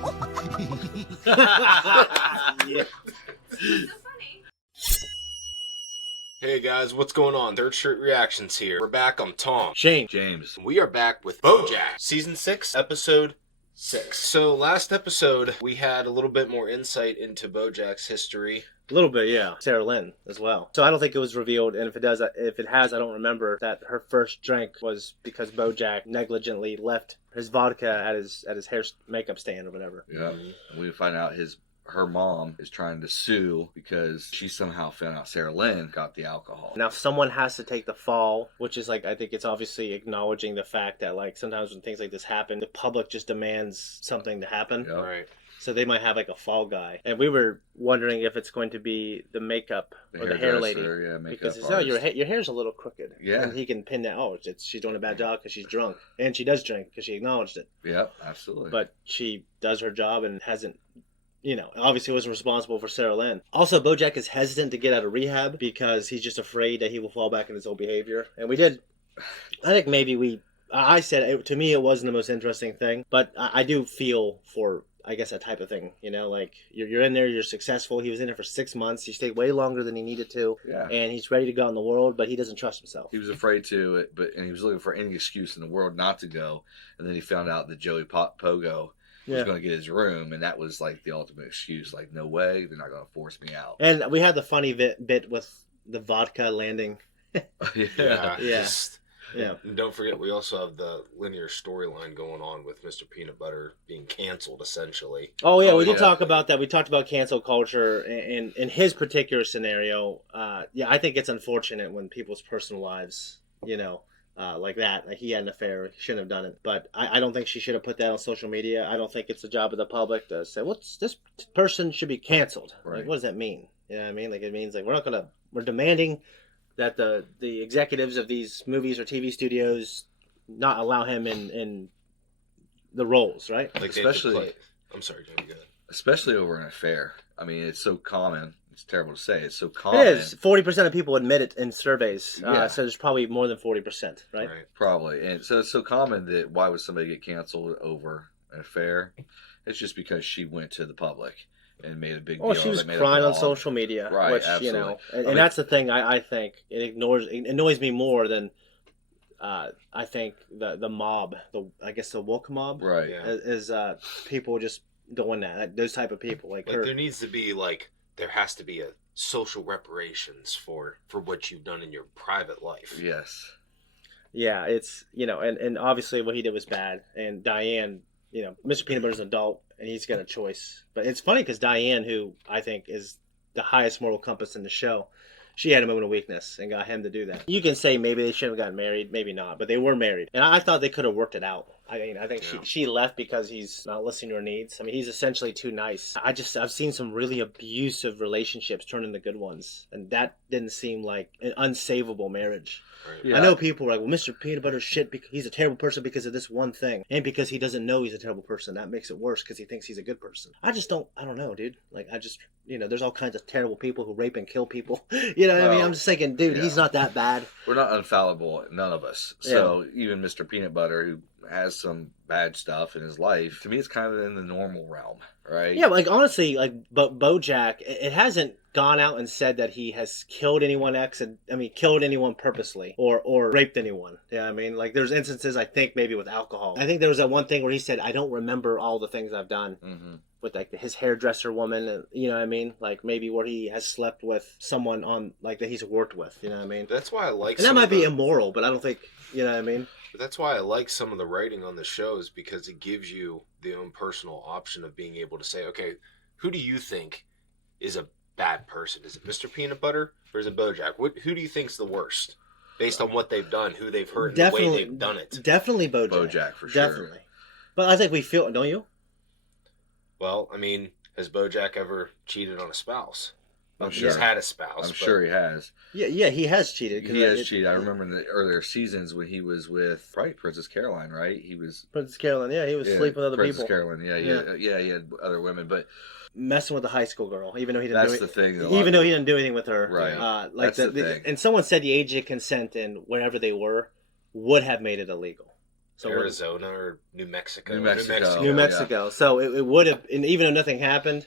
Yeah. So funny. Hey guys, what's going on? ThirdStreet Reactions here. We're back. I'm Tom. Shane. James. We are back with BoJack, Season 6, Episode 6. So last episode, we had a little bit more insight into BoJack's history. A little bit, yeah. Sarah Lynn as well. So I don't think it was revealed, and if it has, I don't remember that her first drink was because BoJack negligently left his vodka at his hair makeup stand or whatever. Yeah. And we find out her mom is trying to sue because she somehow found out Sarah Lynn got the alcohol. Now someone has to take the fall, which is like, I think it's obviously acknowledging the fact that like sometimes when things like this happen, the public just demands something to happen. Yep. Right. So they might have like a fall guy. And we were wondering if it's going to be the makeup or the hair lady. Yeah, makeup because it's, artist. your hair's a little crooked. Yeah. And he can pin that, she's doing a bad job because she's drunk. And she does drink because she acknowledged it. Yep, absolutely. But she does her job and hasn't, obviously wasn't responsible for Sarah Lynn. Also, BoJack is hesitant to get out of rehab because he's just afraid that he will fall back in his old behavior. And I think I said, to me it wasn't the most interesting thing. But I do feel for, I guess, that type of thing. Like you're in there, you're successful. He was in there for 6 months. He stayed way longer than he needed to. Yeah. And he's ready to go out in the world, but he doesn't trust himself. He was afraid to, and he was looking for any excuse in the world not to go. And then he found out that Joey Pogo was going to get his room, and that was like the ultimate excuse. Like, no way, they're not going to force me out. And we had the funny bit with the vodka landing. Yeah. Yeah. And don't forget, we also have the linear storyline going on with Mr. Peanut Butter being canceled, essentially. Oh, yeah, we did talk about that. We talked about cancel culture in his particular scenario. I think it's unfortunate when people's personal lives, like that. Like he had an affair. He shouldn't have done it. But I don't think she should have put that on social media. I don't think it's the job of the public to say, this person should be canceled. Right. Like, what does that mean? You know what I mean? Like, it means like we're demanding that the executives of these movies or TV studios not allow him in the roles, right? Like especially, I'm sorry, Jamie, go ahead. Especially over an affair. I mean, it's so common. It's terrible to say. It's so common. It is. 40% of people admit it in surveys. Yeah. So there's probably more than 40%, right? Probably. And so it's so common that why would somebody get canceled over an affair? It's just because she went to the public and made a big deal. Oh, she was crying on social media. Right, which, absolutely. And that's the thing I think it annoys me more than I think the mob, I guess the woke mob, right? Is people just doing that, those type of people. Like there needs to be there has to be a social reparations for what you've done in your private life. Yes. Yeah, it's and obviously what he did was bad. And Diane, Mr. Peanut Butter's an adult and he's got a choice. But it's funny because Diane, who I think is the highest moral compass in the show, she had a moment of weakness and got him to do that. You can say maybe they shouldn't have gotten married, maybe not, but they were married. And I thought they could have worked it out. I think she left because he's not listening to her needs. I mean, he's essentially too nice. I've seen some really abusive relationships turn into good ones, and that didn't seem like an unsavable marriage. Right. Yeah. I know people are like, well, Mr. Peanut Butter's shit because he's a terrible person because of this one thing, and because he doesn't know he's a terrible person. That makes it worse because he thinks he's a good person. I don't know, dude. Like, there's all kinds of terrible people who rape and kill people. What I mean? I'm just thinking, dude, he's not that bad. We're not infallible, none of us. So even Mr. Peanut Butter, who has some bad stuff in his life, to me it's kind of in the normal realm, right? Yeah, like honestly, like BoJack, it hasn't gone out and said that he has killed anyone killed anyone purposely or raped anyone. Yeah, I mean, like there's instances I think maybe with alcohol. I think there was that one thing where he said, I don't remember all the things I've done. Mm-hmm. With like his hairdresser woman, you know what I mean? Like maybe where he has slept with someone on like that he's worked with, you know what I mean? That's why I like. And that might be immoral, but I don't think, you know what I mean? But that's why I like some of the writing on the shows, because it gives you the own personal option of being able to say, okay, who do you think is a bad person? Is it Mr. Peanut Butter or is it BoJack? Who do you think's the worst, based on what they've done, who they've hurt, and the way they've done it? Definitely BoJack. BoJack for sure. Definitely. But I think we feel, don't you? Well, I mean, has BoJack ever cheated on a spouse? I'm sure. He's had a spouse. I'm sure he has. Yeah, he has cheated. He has cheated. I remember in the earlier seasons when he was with Princess Caroline, right? He was Princess Caroline. Yeah, he was sleeping with other Princess people. Caroline. Yeah, he had other women, but messing with a high school girl, even though he didn't. That's the thing. Even though he didn't do anything with her, right? Like that's the thing. And someone said the age of consent and wherever they were would have made it illegal. So Arizona or New Mexico. New Mexico. New Mexico. So it would have, and even though nothing happened,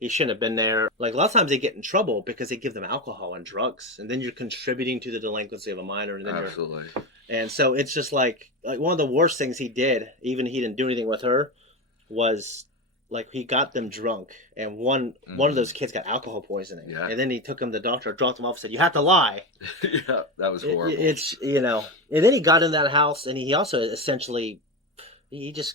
he shouldn't have been there. Like a lot of times they get in trouble because they give them alcohol and drugs, and then you're contributing to the delinquency of a minor. And then Absolutely. And so it's just like one of the worst things he did, even he didn't do anything with her, was like he got them drunk, and one of those kids got alcohol poisoning, and then he took him to the doctor, dropped him off, and said, "You have to lie." Yeah, that was horrible. It's and then he got in that house, and he also essentially he was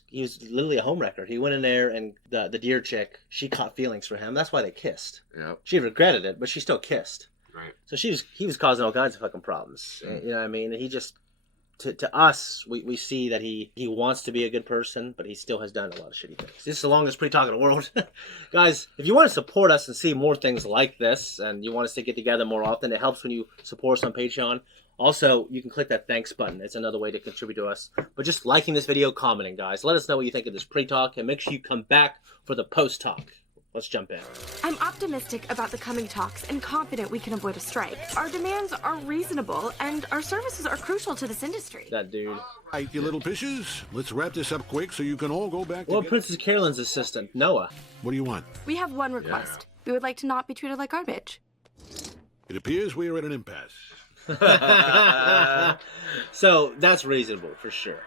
literally a homewrecker. He went in there, and the deer chick, she caught feelings for him. That's why they kissed. Yep. She regretted it, but she still kissed. Right. So he was causing all kinds of fucking problems. You know what I mean? And he just. To us, we see that he wants to be a good person, but he still has done a lot of shitty things. This is the longest pre-talk in the world. Guys, if you want to support us and see more things like this, and you want us to get together more often, it helps when you support us on Patreon. Also, you can click that thanks button. It's another way to contribute to us. But just liking this video, commenting, guys. Let us know what you think of this pre-talk, and make sure you come back for the post-talk. Let's jump in. I'm optimistic about the coming talks and confident we can avoid a strike. Our demands are reasonable, and our services are crucial to this industry. That dude. All right, you little fishes. Let's wrap this up quick so you can all go back Well, together. Princess Carolyn's assistant, Noah. What do you want? We have one request. We would like to not be treated like garbage. It appears we are at an impasse. So, that's reasonable, for sure.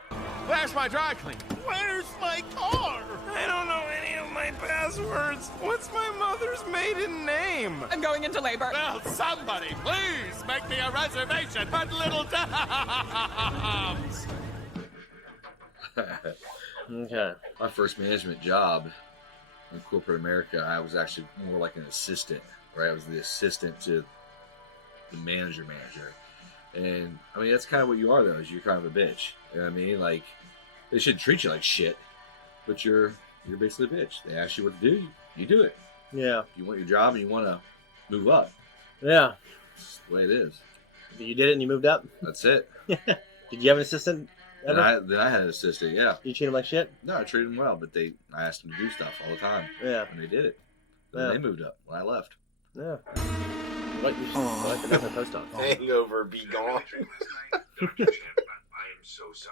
Where's my dry clean? Where's my car? I don't know any of my passwords. What's my mother's maiden name? I'm going into labor. Well, somebody, please make me a reservation for little Tom's. Okay. My first management job in corporate America, I was actually more like an assistant, right? I was the assistant to the manager. And I mean, that's kind of what you are, though, is you're kind of a bitch. You know what I mean? Like, they shouldn't treat you like shit, but you're basically a bitch. They ask you what to do, you do it. Yeah. You want your job and you want to move up. Yeah. That's the way it is. You did it and you moved up? That's it. Did you have an assistant ever? Then I had an assistant, yeah. You treat him like shit? No, I treated them well, but I asked them to do stuff all the time. Yeah. And they did it. And they moved up when I left. Yeah. Like the post-op. Hangover, be gone.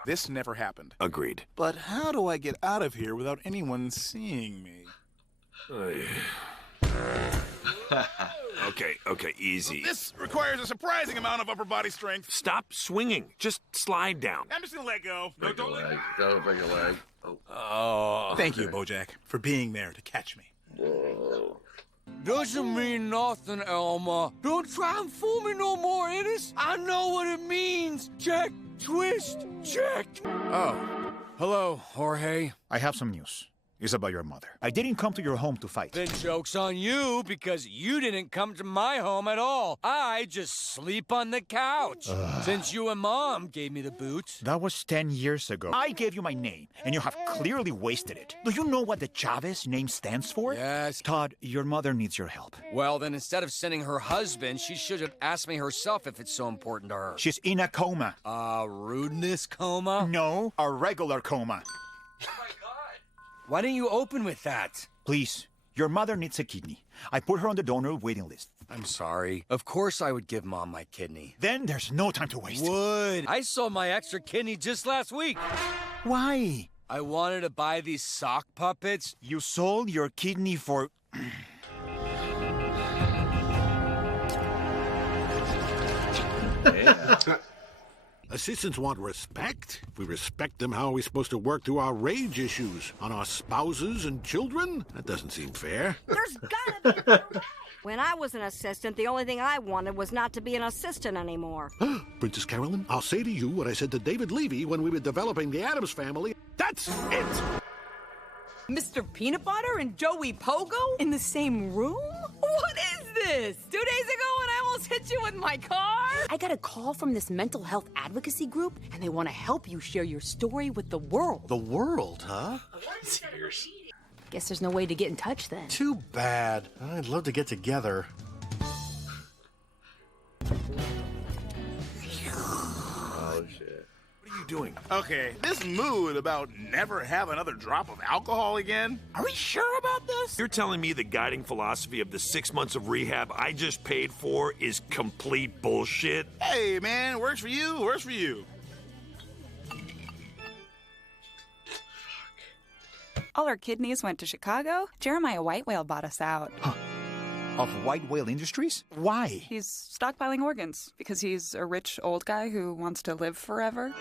This never happened. Agreed. But how do I get out of here without anyone seeing me? Okay, easy. This requires a surprising amount of upper body strength. Stop swinging. Just slide down. I'm just gonna let go. No, Break a don't let leg. Don't break a leg. Oh. Oh. Thank you, BoJack, for being there to catch me. Whoa. Doesn't mean nothing, Elma. Don't try and fool me no more, Ennis. I know what it means. Check, twist, check. Oh, hello, Jorge. I have some news. It's about your mother. I didn't come to your home to fight. Then joke's on you, because you didn't come to my home at all. I just sleep on the couch. Since you and Mom gave me the boot. That was 10 years ago. I gave you my name, and you have clearly wasted it. Do you know what the Chavez name stands for? Yes. Todd, your mother needs your help. Well, then instead of sending her husband, she should have asked me herself if it's so important to her. She's in a coma. Rudeness coma? No, a regular coma. Why didn't you open with that? Please, your mother needs a kidney. I put her on the donor waiting list. I'm sorry. Of course I would give Mom my kidney. Then there's no time to waste. Would. I sold my extra kidney just last week. Why? I wanted to buy these sock puppets. You sold your kidney for... Yeah. Assistants want respect. If we respect them, how are we supposed to work through our rage issues on our spouses and children? That doesn't seem fair. There's gotta be a better way. When I was an assistant, the only thing I wanted was not to be an assistant anymore. Princess Carolyn, I'll say to you what I said to David Levy when we were developing the Addams Family. That's it! Mr. Peanut Butter and Joey Pogo in the same room? What is this? 2 days ago when I almost hit you with my car? I got a call from this mental health advocacy group, and they want to help you share your story with the world. The world, huh? Guess there's no way to get in touch then. Too bad. I'd love to get together. Oh, shit. What are you doing? Okay, this mood about never have another drop of alcohol again? Are we sure about this? You're telling me the guiding philosophy of the 6 months of rehab I just paid for is complete bullshit? Hey, man, works for you, works for you. All our kidneys went to Chicago. Jeremiah White Whale bought us out. Of White Whale Industries? Why? He's stockpiling organs because he's a rich old guy who wants to live forever.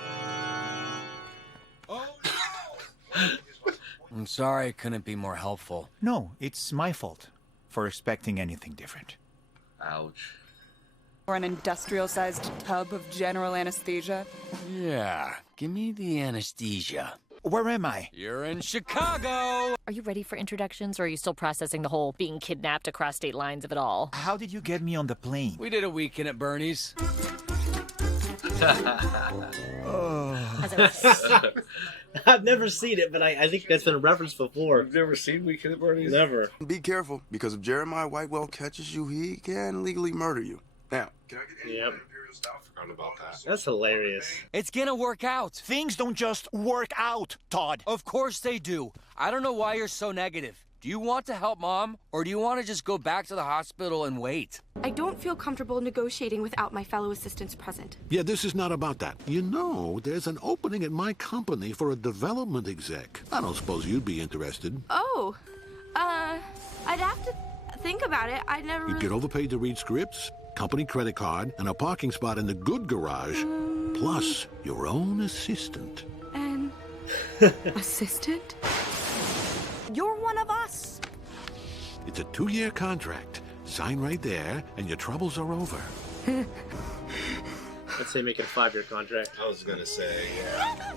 I'm sorry I couldn't be more helpful. No, it's my fault for expecting anything different. Ouch. Or an industrial-sized tub of general anesthesia. Yeah, give me the anesthesia. Where am I? You're in Chicago! Are you ready for introductions, or are you still processing the whole being kidnapped across state lines of it all? How did you get me on the plane? We did a weekend at Bernie's. I've never seen it, but I think that's been a reference before. You've never seen Weekend at Bernie's? Never. Be careful, because if Jeremiah Whitewell catches you, he can legally murder you. Now, can I get Yep. Forgot about that. That's hilarious. It's gonna work out. Things don't just work out, Todd. Of course they do. I don't know why you're so negative. Do you want to help Mom, or do you want to just go back to the hospital and wait? I don't feel comfortable negotiating without my fellow assistants present. Yeah, this is not about that. You know, there's an opening at my company for a development exec. I don't suppose you'd be interested. Oh, I'd have to think about it. I never You'd get overpaid to read scripts, company credit card, and a parking spot in the good garage, plus your own assistant. An assistant? You're one of us. It's a 2-year contract. Sign right there, and your troubles are over. Let's say make it a 5-year contract. I was gonna say, yeah.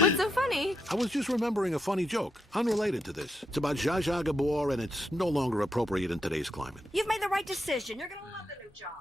What's so funny? I was just remembering a funny joke, unrelated to this. It's about Zsa Zsa Gabor, and it's no longer appropriate in today's climate. You've made the right decision. You're gonna love the new job.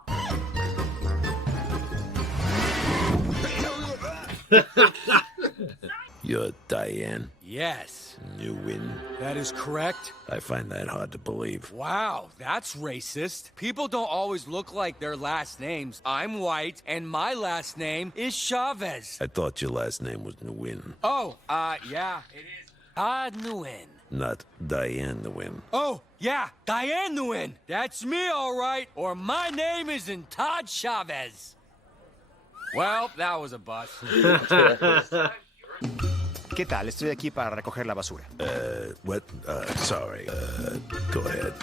You're Diane. Yes. Nguyen. That is correct. I find that hard to believe. Wow, that's racist. People don't always look like their last names. I'm white, and my last name is Chavez. I thought your last name was Nguyen, Oh, yeah, it is. Todd Nguyen. not Diane Nguyen. Oh, yeah, Diane Nguyen. That's me, all right. Or my name isn't Todd Chavez. Well, that was a bust. ¿Qué tal? Estoy aquí para recoger la basura. What? Sorry. Go ahead.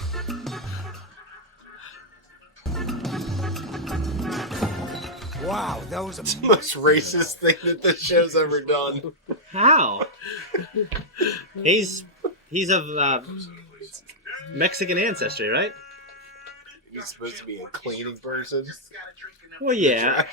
Wow, that was the most racist thing that this show's ever done. How? He's of Mexican ancestry, right? He's supposed to be a cleaning person. Well, yeah.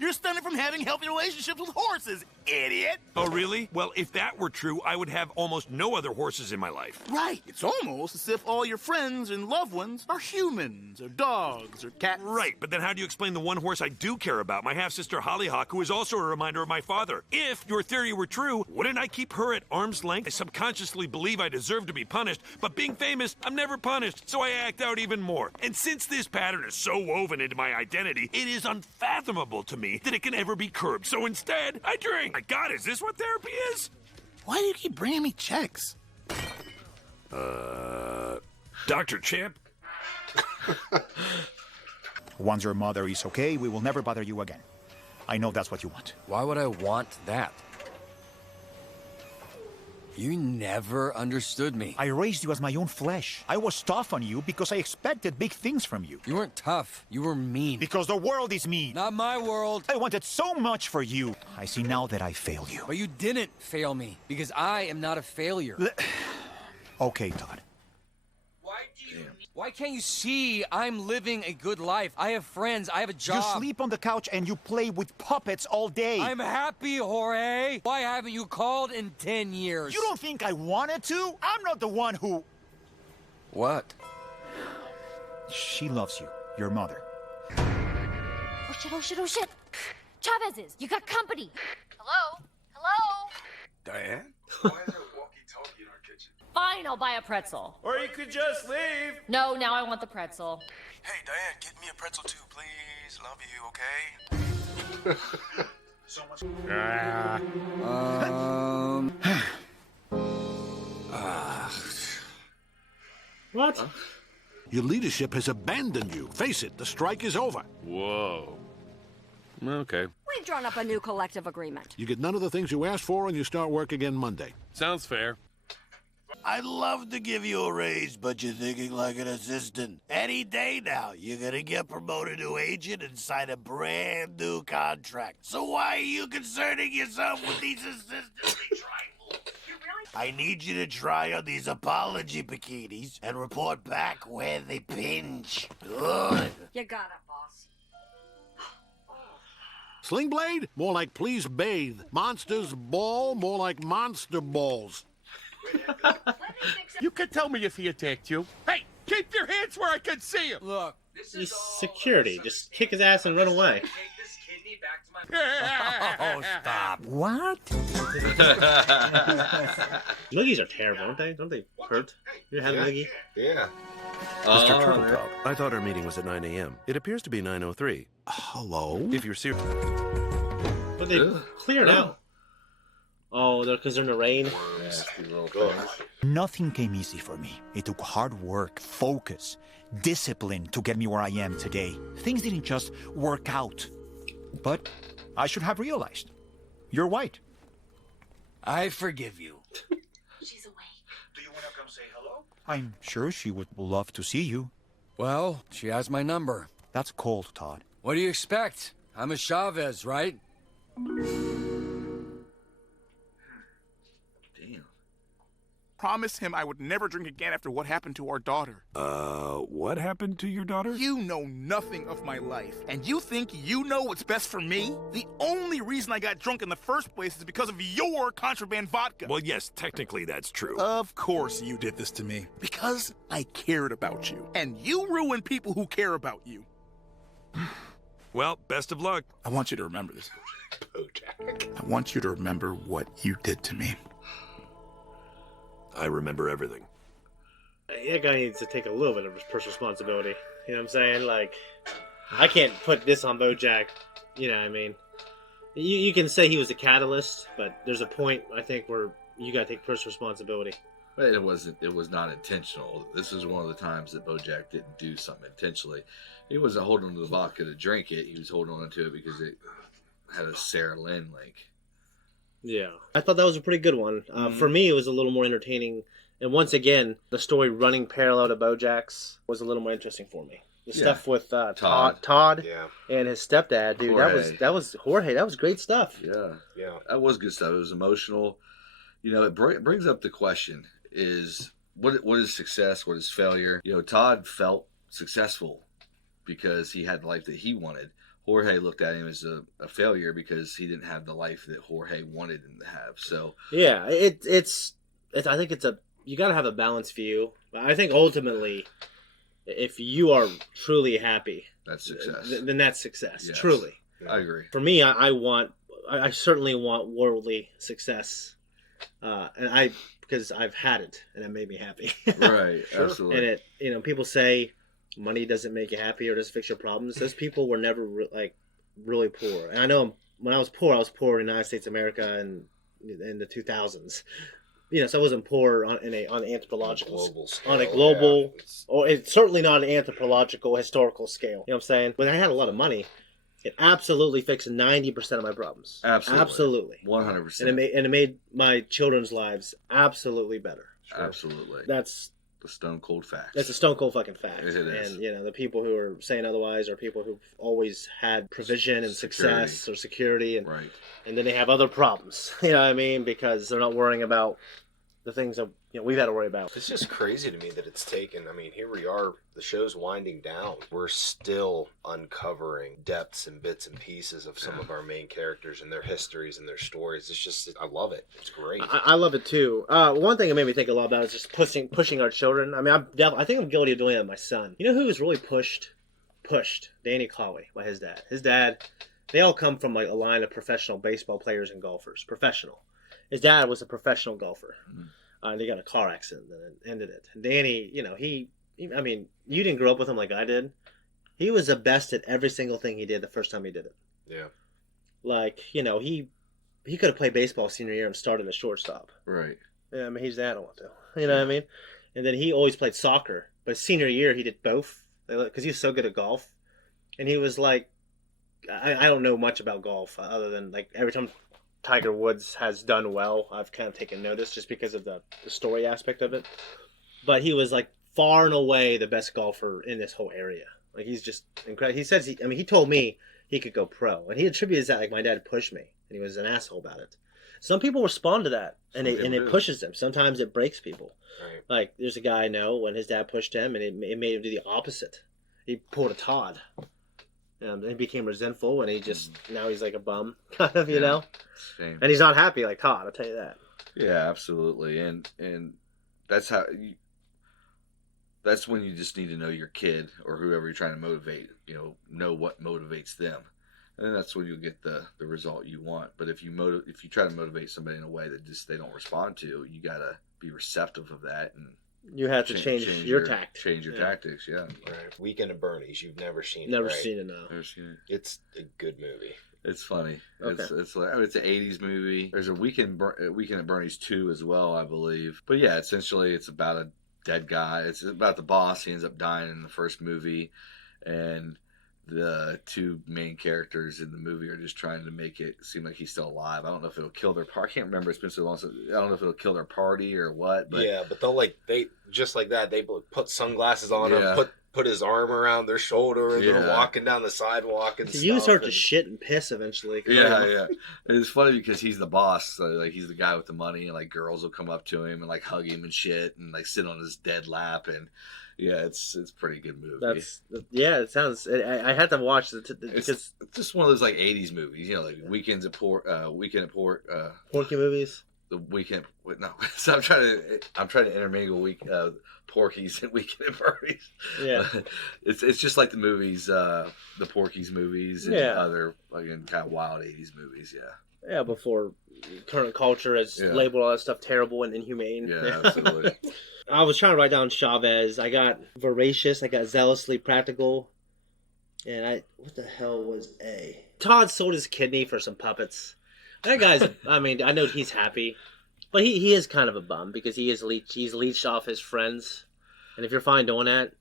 You're stunning from having healthy relationships with horses, idiot! Oh, really? Well, if that were true, I would have almost no other horses in my life. Right. It's almost as if all your friends and loved ones are humans, or dogs, or cats. Right, but then how do you explain the one horse I do care about, my half-sister Hollyhock, who is also a reminder of my father? If your theory were true, wouldn't I keep her at arm's length? I subconsciously believe I deserve to be punished, but being famous, I'm never punished, so I act out even more. And since this pattern is so woven into my identity, it is unfathomable to me that it can ever be curbed. So instead, I drink. My God, is this what therapy is? Why do you keep bringing me checks? Dr. Champ? Once your mother is okay, we will never bother you again. I know that's what you want. Why would I want that? You never understood me. I raised you as my own flesh. I was tough on you because I expected big things from you. You weren't tough. You were mean. Because the world is mean. Not my world. I wanted so much for you. I see now that I failed you. But you didn't fail me, because I am not a failure. Okay, Todd. Why can't you see I'm living a good life? I have friends. I have a job. You sleep on the couch and you play with puppets all day. I'm happy, Jorge. Why haven't you called in 10 years? You don't think I wanted to? I'm not the one who... What? She loves you. Your mother. Oh shit, oh shit, oh shit. Chavez's, you got company. Hello? Hello? Diane? Why is there a walkie-talkie in our kitchen? Fine, I'll buy a pretzel. Or you could just leave. No, now I want the pretzel. Hey, Diane, get me a pretzel too, please. Love you, okay? So much. What? Your leadership has abandoned you. Face it, the strike is over. Whoa. Okay. We've drawn up a new collective agreement. You get none of the things you asked for, and you start work again Monday. Sounds fair. I'd love to give you a raise, but you're thinking like an assistant. Any day now, you're gonna get promoted to agent and sign a brand new contract. So why are you concerning yourself with these assistants? I need you to try on these apology bikinis and report back where they pinch. Good. You got it, boss. Sling Blade? More like please bathe. Monsters Ball? More like monster balls. You can tell me if he attacked you. Hey, keep your hands where I can see him. Look, He's security. Just kick his ass and run away. Oh, stop. What? Noogies are terrible, aren't they? Don't they hurt? You had a noogie? Yeah. Mr. Turtletop, I thought our meeting was at 9 a.m. It appears to be 9:03. Hello? If you're serious. But they cleared out. Oh, because they're in the rain? Nothing came easy for me. It took hard work, focus, discipline to get me where I am today. Things didn't just work out. But I should have realized. You're white. I forgive you. She's awake. Do you want to come say hello? I'm sure she would love to see you. Well, she has my number. That's cold, Todd. What do you expect? I'm a Chavez, right? Promised him I would never drink again after what happened to our daughter. What happened to your daughter? You know nothing of my life, and you think you know what's best for me? The only reason I got drunk in the first place is because of your contraband vodka. Well, yes, technically that's true. Of course you did this to me. Because I cared about you. And you ruin people who care about you. Well, best of luck. I want you to remember this. BoJack. I want you to remember what you did to me. I remember everything. That guy needs to take a little bit of personal responsibility. You know what I'm saying? Like, I can't put this on BoJack. You know what I mean? You can say he was a catalyst, but there's a point, I think, where you got to take personal responsibility. But it was not intentional. This is one of the times that BoJack didn't do something intentionally. He wasn't holding on to the vodka to drink it. He was holding on to it because it had a Sarah Lynn link. Yeah. I thought that was a pretty good one. For me, it was a little more entertaining. And once again, the story running parallel to BoJack's was a little more interesting for me. The stuff with Todd and his stepdad, dude, Jorge. that was Jorge. That was great stuff. Yeah, that was good stuff. It was emotional. You know, it brings up the question: is what is success? What is failure? You know, Todd felt successful because he had the life that he wanted. Jorge looked at him as a failure because he didn't have the life that Jorge wanted him to have. So yeah, it's I think you got to have a balanced view. I think ultimately, if you are truly happy, that's success. Then that's success. Yes. Truly, I agree. For me, I certainly want worldly success, and because I've had it and it made me happy. Right, absolutely. And people say money doesn't make you happy or doesn't fix your problems. Those people were never really poor. And I know when I was poor in the United States of America in the 2000s. You know, so I wasn't poor on an anthropological scale, on a global, or it's certainly not an anthropological historical scale. You know what I'm saying? When I had a lot of money, it absolutely fixed 90% of my problems. Absolutely. 100%. And it made my children's lives absolutely better. Absolutely. That's the stone cold fact. That's a stone cold fucking fact. It is. And the people who are saying otherwise are people who've always had provision and success or security, and then they have other problems. You know what I mean? Because they're not worrying about the things that we've had to worry about. It's just crazy to me that it's taken. I mean, here we are. The show's winding down. We're still uncovering depths and bits and pieces of some of our main characters and their histories and their stories. It's just, I love it. It's great. I love it too. One thing it made me think a lot about is just pushing our children. I mean, I think I'm guilty of doing that with my son. You know who was really pushed? Danny Clowey by his dad. His dad, they all come from like a line of professional baseball players and golfers. Professional. His dad was a professional golfer. They got in a car accident and it ended it. And Danny, I mean, you didn't grow up with him like I did. He was the best at every single thing he did the first time he did it. Yeah. Like, he could have played baseball senior year and started at shortstop. Right. Yeah, I mean, he's that old too. You know what I mean? And then he always played soccer. But senior year, he did both because he was so good at golf. And he was like I don't know much about golf other than like every time Tiger Woods has done well, I've kind of taken notice just because of the story aspect of it. But he was like far and away the best golfer in this whole area. Like he's just incredible. He says he told me he could go pro, and he attributes that like my dad pushed me, and he was an asshole about it. Some people respond to that, and it pushes them. Sometimes it breaks people. Right. Like there's a guy I know when his dad pushed him, and it made him do the opposite. He pulled a Todd. And he became resentful, and now he's like a bum, kind of, you know. Shame. And he's not happy like Todd. I'll tell you that. Yeah, absolutely, and that's how. That's when you just need to know your kid or whoever you're trying to motivate. Know what motivates them, and that's when you'll get the result you want. But if you try to motivate somebody in a way that just they don't respond to, you gotta be receptive of that and. You have to change your tactics. Change your tactics, yeah. Right. Weekend at Bernie's. You've never seen it. Never right? seen it, no. Never seen it. It's a good movie. It's funny. Okay. It's an '80s movie. There's a Weekend at Bernie's 2 as well, I believe. But yeah, essentially, it's about a dead guy. It's about the boss. He ends up dying in the first movie, and the two main characters in the movie are just trying to make it seem like he's still alive. I don't know if it'll kill their party. I can't remember. It's been so long. I don't know if it'll kill their party or what. But yeah, but they just like that. They put sunglasses on him, put his arm around their shoulder, and they're walking down the sidewalk and stuff. You start to shit and piss eventually. Yeah. It's funny because he's the boss. So, like he's the guy with the money, and like girls will come up to him and like hug him and shit, and like sit on his dead lap and. Yeah, it's a pretty good movie. It sounds. I had to watch it because it's just one of those like '80s movies, like Weekend at Porky movies. The Weekend. No, so I'm trying to intermingle Porky's and Weekend at Bernie's. Yeah, it's just like the movies, the Porky's movies, and other like kind of wild '80s movies. Yeah. Yeah, before current culture has labeled all that stuff terrible and inhumane. Yeah, absolutely. I was trying to write down Chavez. I got voracious. I got zealously practical. And what the hell was A? Todd sold his kidney for some puppets. That guy's, I know he's happy. But he is kind of a bum because he's leached off his friends. And if you're fine doing that,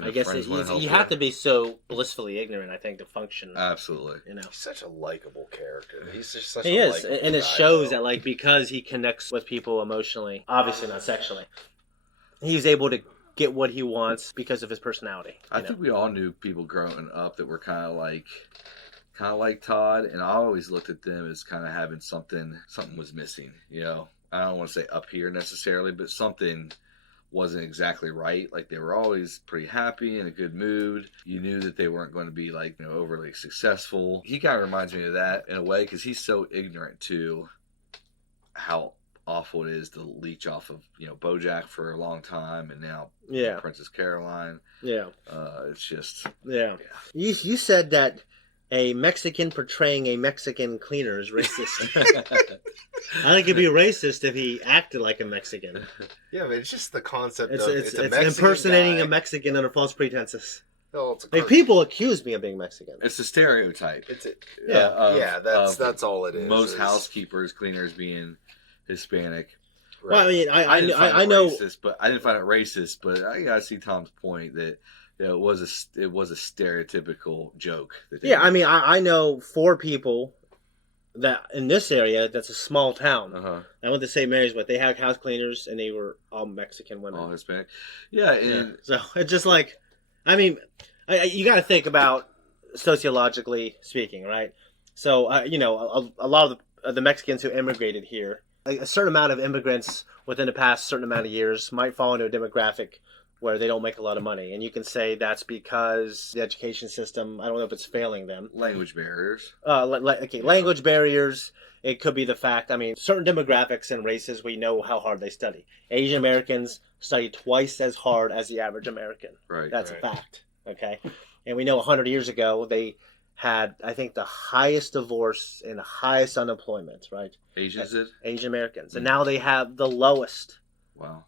I guess you have to be so blissfully ignorant, I think, to function. Absolutely. He's such a likable character. He's just such he a is. likable And it guy, shows though. that, like, because he connects with people emotionally, obviously not sexually, he's able to get what he wants because of his personality. I think we all knew people growing up that were kind of like Todd, and I always looked at them as kind of having something was missing. I don't want to say up here necessarily, but something wasn't exactly right. Like they were always pretty happy, in a good mood. You knew that they weren't going to be like overly successful. He kind of reminds me of that in a way because he's so ignorant to how awful it is to leech off of BoJack for a long time, and now Princess Caroline. Yeah, it's just You said that a Mexican portraying a Mexican cleaner is racist. I think it'd be racist if he acted like a Mexican. Yeah, but it's just the concept It's of it's impersonating guy. a Mexican under false pretenses. No, it's People accuse me of being Mexican. It's a stereotype. That's all it is. Most housekeepers, cleaners being Hispanic. Right. Well, I mean, I know, racist, but I didn't find it racist. But I gotta see Tom's point that it was a stereotypical joke. I know 4 people that in this area that's a small town. I went to St. Mary's, but they had house cleaners and they were all Mexican women, all Hispanic. Yeah. So it's just like, you got to think about sociologically speaking, right? So a lot of the Mexicans who immigrated here. A certain amount of immigrants within the past certain amount of years might fall into a demographic where they don't make a lot of money. And you can say that's because the education system, I don't know if it's failing them. Language barriers. Language barriers. It could be the fact, certain demographics and races, we know how hard they study. Asian Americans study twice as hard as the average American. Right. That's a fact. Okay. And we know 100 years ago, they had, I think, the highest divorce and the highest unemployment, right? Asian Americans. And now they have the lowest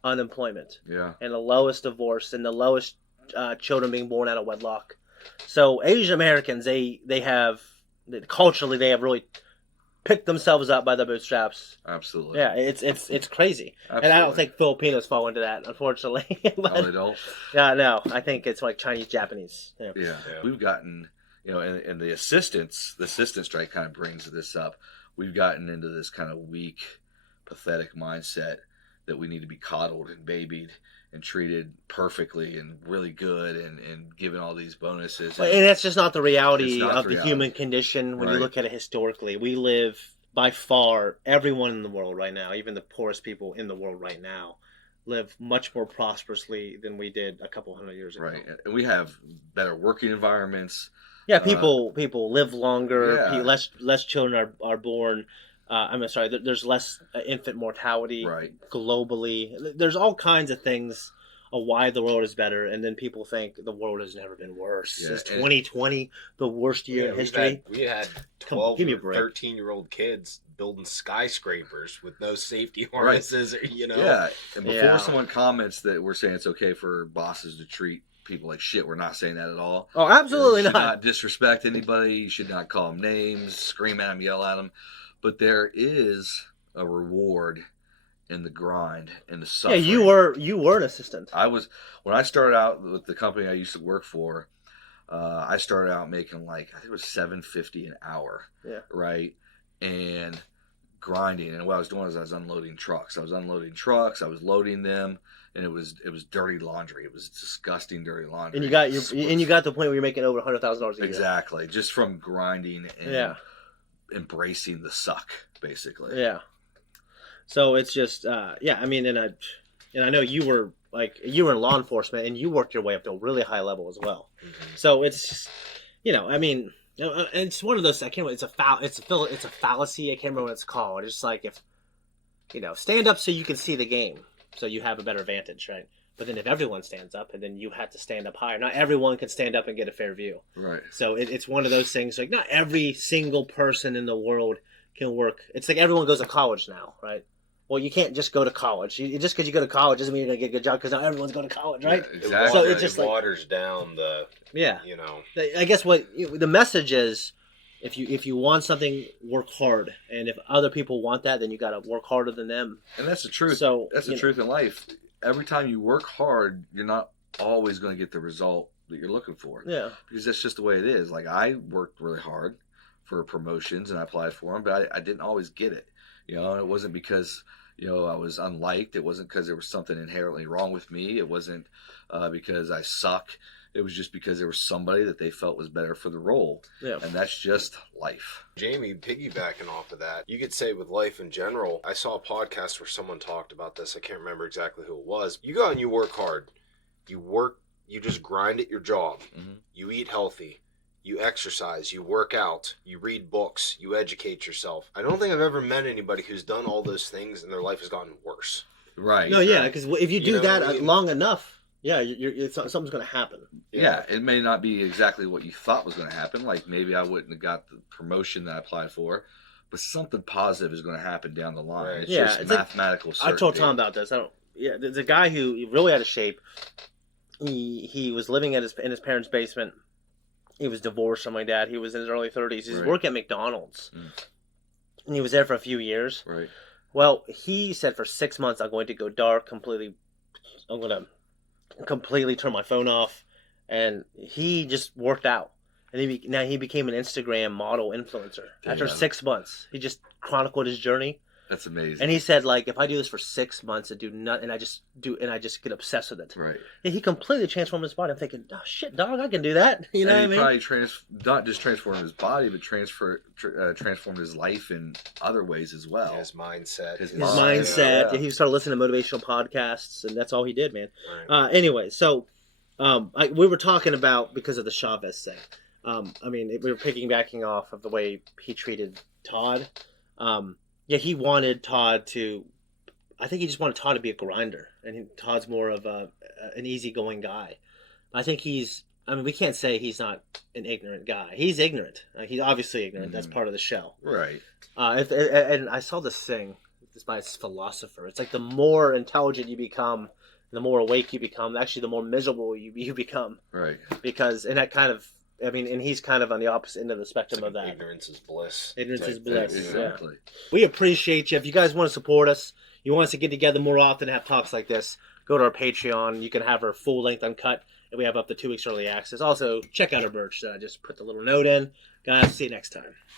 unemployment. Yeah. And the lowest divorce and the lowest children being born out of wedlock. So Asian Americans, they have, culturally, they have really picked themselves up by the bootstraps. Absolutely. Yeah, it's crazy. Absolutely. And I don't think Filipinos fall into that, unfortunately. They don't? Yeah, no. I think it's like Chinese, Japanese. Yeah. We've gotten you know, and the assistant strike kind of brings this up. We've gotten into this kind of weak, pathetic mindset that we need to be coddled and babied and treated perfectly and really good and given all these bonuses. And that's just not the reality of the human condition when you look at it historically. We live, by far, everyone in the world right now, even the poorest people in the world right now, live much more prosperously than we did a couple hundred years ago. Right. And we have better working environments. Yeah, people live longer. Yeah. Less children are born. There's less infant mortality globally. There's all kinds of things of why the world is better, and then people think the world has never been worse. Is 2020 the worst year in history? We had 12 or 13-year-old kids building skyscrapers with no safety harnesses, you know? Yeah, and before someone comments that we're saying it's okay for bosses to treat people like shit, we're not saying that at all. Oh, absolutely you should not. not disrespect anybody. You should not call them names, scream at them, yell at them. But there is a reward in the grind and the suffering. Yeah, you were an assistant. When I started out with the company I used to work for. I started out making I think it was $7.50 an hour. Yeah. Right, and grinding. And what I was doing is I was unloading trucks. I was loading them, and it was dirty laundry. It was disgusting dirty laundry. And you got to the point where you're making over $100,000 a year. Exactly, just from grinding and embracing the suck, basically. Yeah. So it's just I mean, and I know you were in law enforcement and you worked your way up to a really high level as well. Mm-hmm. So it's it's one of those, I can't remember, it's a fallacy. I can't remember what it's called. It's like, if stand up so you can see the game, so you have a better vantage, right? But then if everyone stands up, and then you have to stand up higher. Not everyone can stand up and get a fair view. Right. So it's one of those things, like, not every single person in the world can work. It's like everyone goes to college now, right? Well, you can't just go to college. Just because you go to college doesn't mean you're going to get a good job, because now everyone's going to college, right? Yeah, exactly. So it just waters down the, I guess what the message is, if you want something, work hard. And if other people want that, then you got to work harder than them. And that's the truth. So that's the truth in life. Every time you work hard, you're not always going to get the result that you're looking for. Yeah. Because that's just the way it is. Like, I worked really hard for promotions and I applied for them, but I didn't always get it. And it wasn't because, I was unliked. It wasn't because there was something inherently wrong with me. It wasn't because I suck. It was just because there was somebody that they felt was better for the role. Yeah. And that's just life. Jamie, piggybacking off of that, you could say with life in general, I saw a podcast where someone talked about this. I can't remember exactly who it was. You go out and you work hard. You just grind at your job. Mm-hmm. You eat healthy. You exercise. You work out. You read books. You educate yourself. I don't think I've ever met anybody who's done all those things and their life has gotten worse. Right. No, yeah, because if you do that long enough, something's going to happen. Yeah, it may not be exactly what you thought was going to happen. Like, maybe I wouldn't have got the promotion that I applied for, but something positive is going to happen down the line. Right. It's just mathematical certainty. I told Tom about this. There's a guy who really out of shape. He was living in his parents' basement. He was divorced from my dad. He was in his early 30s. He's working at McDonald's. And he was there for a few years. Right. Well, he said for 6 months, I'm going to go dark completely. I'm going to completely turn my phone off. And he just worked out. And now he became an Instagram model influencer. After 6 months, he just chronicled his journey. That's amazing. And he said, like, if I do this for 6 months and do nothing, and I just get obsessed with it. Right. And he completely transformed his body. I'm thinking, oh shit, dog, I can do that. You know what I mean? He probably not just transformed his body, but transformed his life in other ways as well. His mindset. His mindset. Yeah. He started listening to motivational podcasts, and that's all he did, man. Right. Anyway, so we were talking about, because of the Chavez thing. We were piggybacking off of the way he treated Todd. He wanted Todd to. I think he just wanted Todd to be a grinder, and Todd's more of an easygoing guy. I think he's. We can't say he's not an ignorant guy. He's ignorant. He's obviously ignorant. Mm-hmm. That's part of the show. Right. And I saw this thing. This by this philosopher. It's like the more intelligent you become, the more awake you become. Actually, the more miserable you become. Right. Because that kind of. And he's kind of on the opposite end of the spectrum of that. Ignorance is bliss. Ignorance is bliss. Exactly. Yeah. We appreciate you. If you guys want to support us, you want us to get together more often and have talks like this, go to our Patreon. You can have our full-length uncut and we have up to 2 weeks early access. Also, check out our merch. Just put the little note in. Guys, see you next time.